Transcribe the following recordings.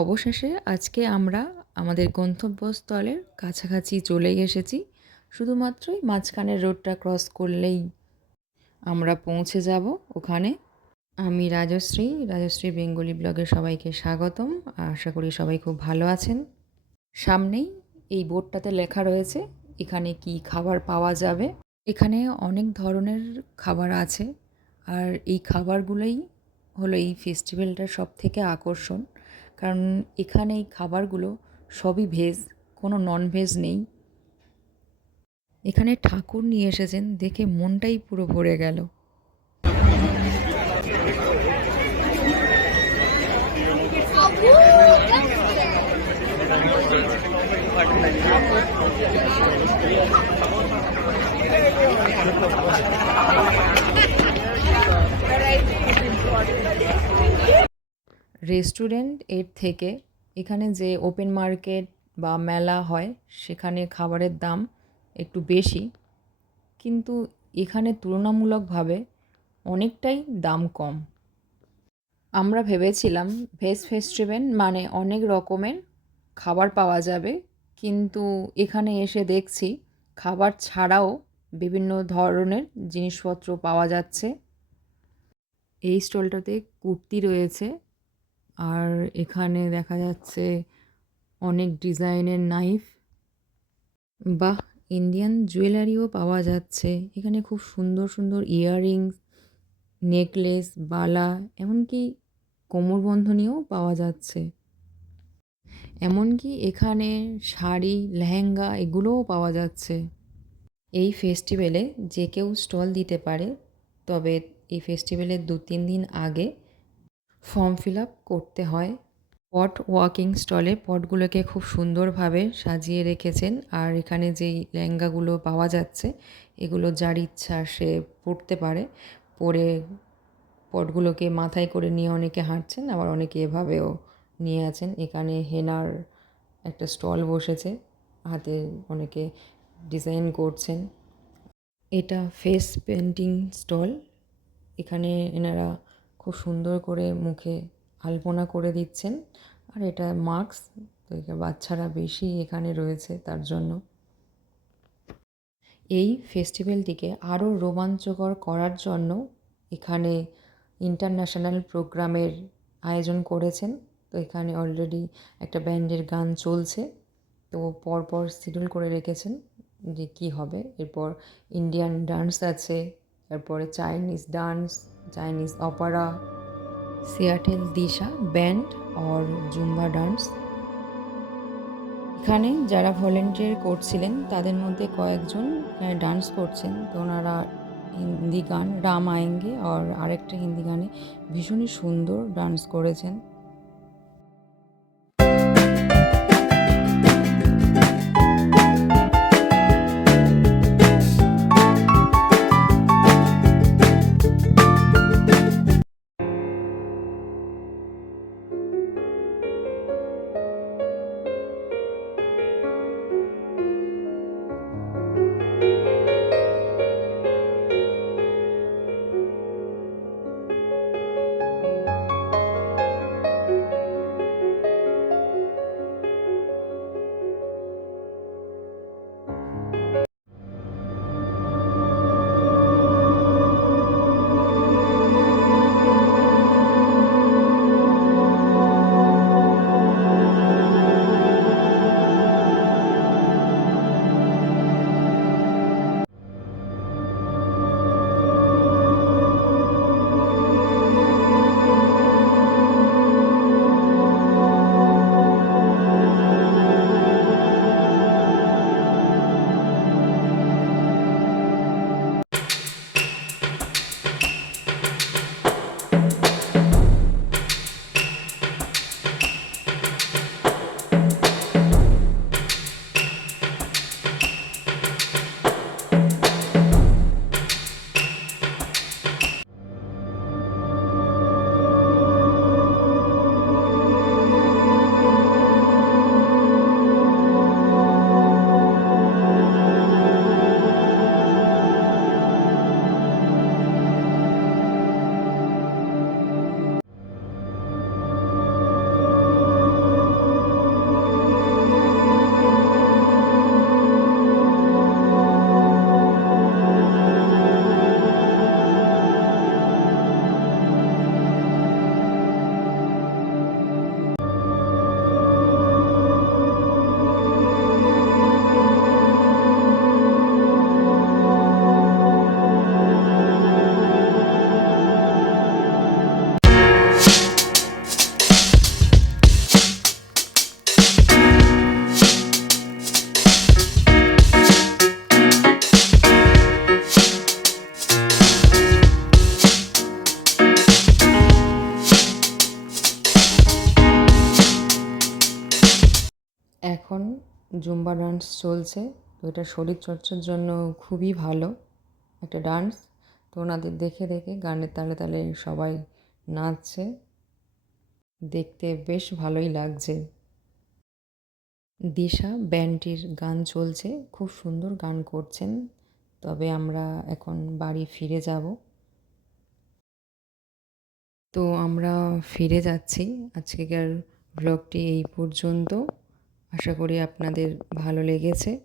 অবশেষে আজকে আমরা আমাদের গন্তব্যস্থলের কাছাকাছি চলে এসেছি। শুধুমাত্রই মাঝখানের রোডটা ক্রস করলেই আমরা পৌঁছে যাব ওখানে। আমি রাজশ্রী বেঙ্গলি ব্লগে সবাইকে স্বাগতম। আশা করি সবাই খুব ভালো আছেন। সামনেই এই বোর্ডটাতে লেখা রয়েছে এখানে কি খাবার পাওয়া যাবে। এখানে অনেক ধরনের খাবার আছে, আর এই খাবারগুলোই হলো এই ফেস্টিভ্যালটার সবথেকে আকর্ষণ। কারণ এখানে এই খাবারগুলো সবই ভেজ, কোনো নন ভেজ নেই। এখানে ঠাকুর নিয়ে এসেছেন, দেখে মনটাই পুরো ভরে গেল। রেস্টুরেন্ট এর থেকে এখানে যে ওপেন মার্কেট বা মেলা হয় সেখানে খাবারের দাম একটু বেশি, কিন্তু এখানে তুলনামূলকভাবে অনেকটাই দাম কম। আমরা ভেবেছিলাম ভেজ ফেস্টিভ্যাল মানে অনেক রকমের খাবার পাওয়া যাবে, কিন্তু এখানে এসে দেখছি খাবার ছাড়াও বিভিন্ন ধরনের জিনিসপত্র পাওয়া যাচ্ছে। এই স্টলটাতে কুর্তি রয়েছে, আর এখানে দেখা যাচ্ছে অনেক ডিজাইনের নাইফ। বাহ, ইন্ডিয়ান জুয়েলারিও পাওয়া যাচ্ছে এখানে। খুব সুন্দর সুন্দর ইয়াররিংস, নেকলেস, বালা, এমনকি কোমরবন্ধনীও পাওয়া যাচ্ছে। এমনকি এখানে শাড়ি, লেহেঙ্গা এগুলোও পাওয়া যাচ্ছে। এই ফেস্টিভ্যালে যে কেউ স্টল দিতে পারে, তবে এই ফেস্টিভ্যালের 2-3 দিন আগে ফর্ম ফিল আপ করতে হয়। পট ওয়াকিং স্টলে পটগুলোকে খুব সুন্দরভাবে সাজিয়ে রেখেছেন, আর এখানে যেই লেহেঙ্গাগুলো পাওয়া যাচ্ছে এগুলো যার ইচ্ছা সে পরতে পারে। পরে পটগুলোকে মাথায় করে নিয়ে অনেকে হাঁটছেন, আবার অনেকে এভাবেও নিয়ে আছেন। এখানে হেনার একটা স্টল বসেছে, হাতে অনেকে ডিজাইন করছেন। এটা ফেস পেন্টিং স্টল। এখানে এনারা খুব সুন্দর করে মুখে আলপনা করে দিচ্ছেন, আর এটা মাস্ক, তো এটা বাচ্চারা বেশি এখানে রয়েছে তার জন্য। এই ফেস্টিভ্যালটিকে আরও রোমাঞ্চকর করার জন্য এখানে ইন্টারন্যাশনাল প্রোগ্রামের আয়োজন করেছেন। তো এখানে অলরেডি একটা ব্যান্ডের গান চলছে, তো পরপর শিডিউল করে রেখেছেন যে কী হবে। এরপর ইন্ডিয়ান ডান্স আছে, তারপরে চাইনিজ ডান্স, চাইনিজ অপারা, সিয়াটেল দিশা ব্যান্ড আর জুম্বা ডান্স। এখানে যারা ভলেন্টিয়ার করছিলেন তাদের মধ্যে কয়েকজন এখানে ডান্স করছেন। তো ওনারা হিন্দি গান রাম আয়েঙ্গে আর আরেকটা হিন্দি গানে ভীষণই সুন্দর ডান্স করেছেন। এখন জুম্বা ডান্স চলছে, তো এটা শরীরচর্চার জন্য খুবই ভালো একটা ডান্স। তো ওনাদের দেখে দেখে গানের তালে তালে সবাই নাচছে, দেখতে বেশ ভালোই লাগছে। দিশা ব্যান্ডটির গান চলছে, খুব সুন্দর গান করছেন। তবে আমরা এখন বাড়ি ফিরে যাব। তো আমরা ফিরে যাচ্ছি। আজকেকার ব্লগটি এই পর্যন্ত। আশা করি আপনাদের ভালো লেগেছে।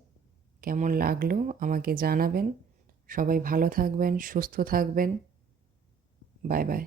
কেমন লাগলো আমাকে জানাবেন। সবাই ভালো থাকবেন, সুস্থ থাকবেন। Bye bye.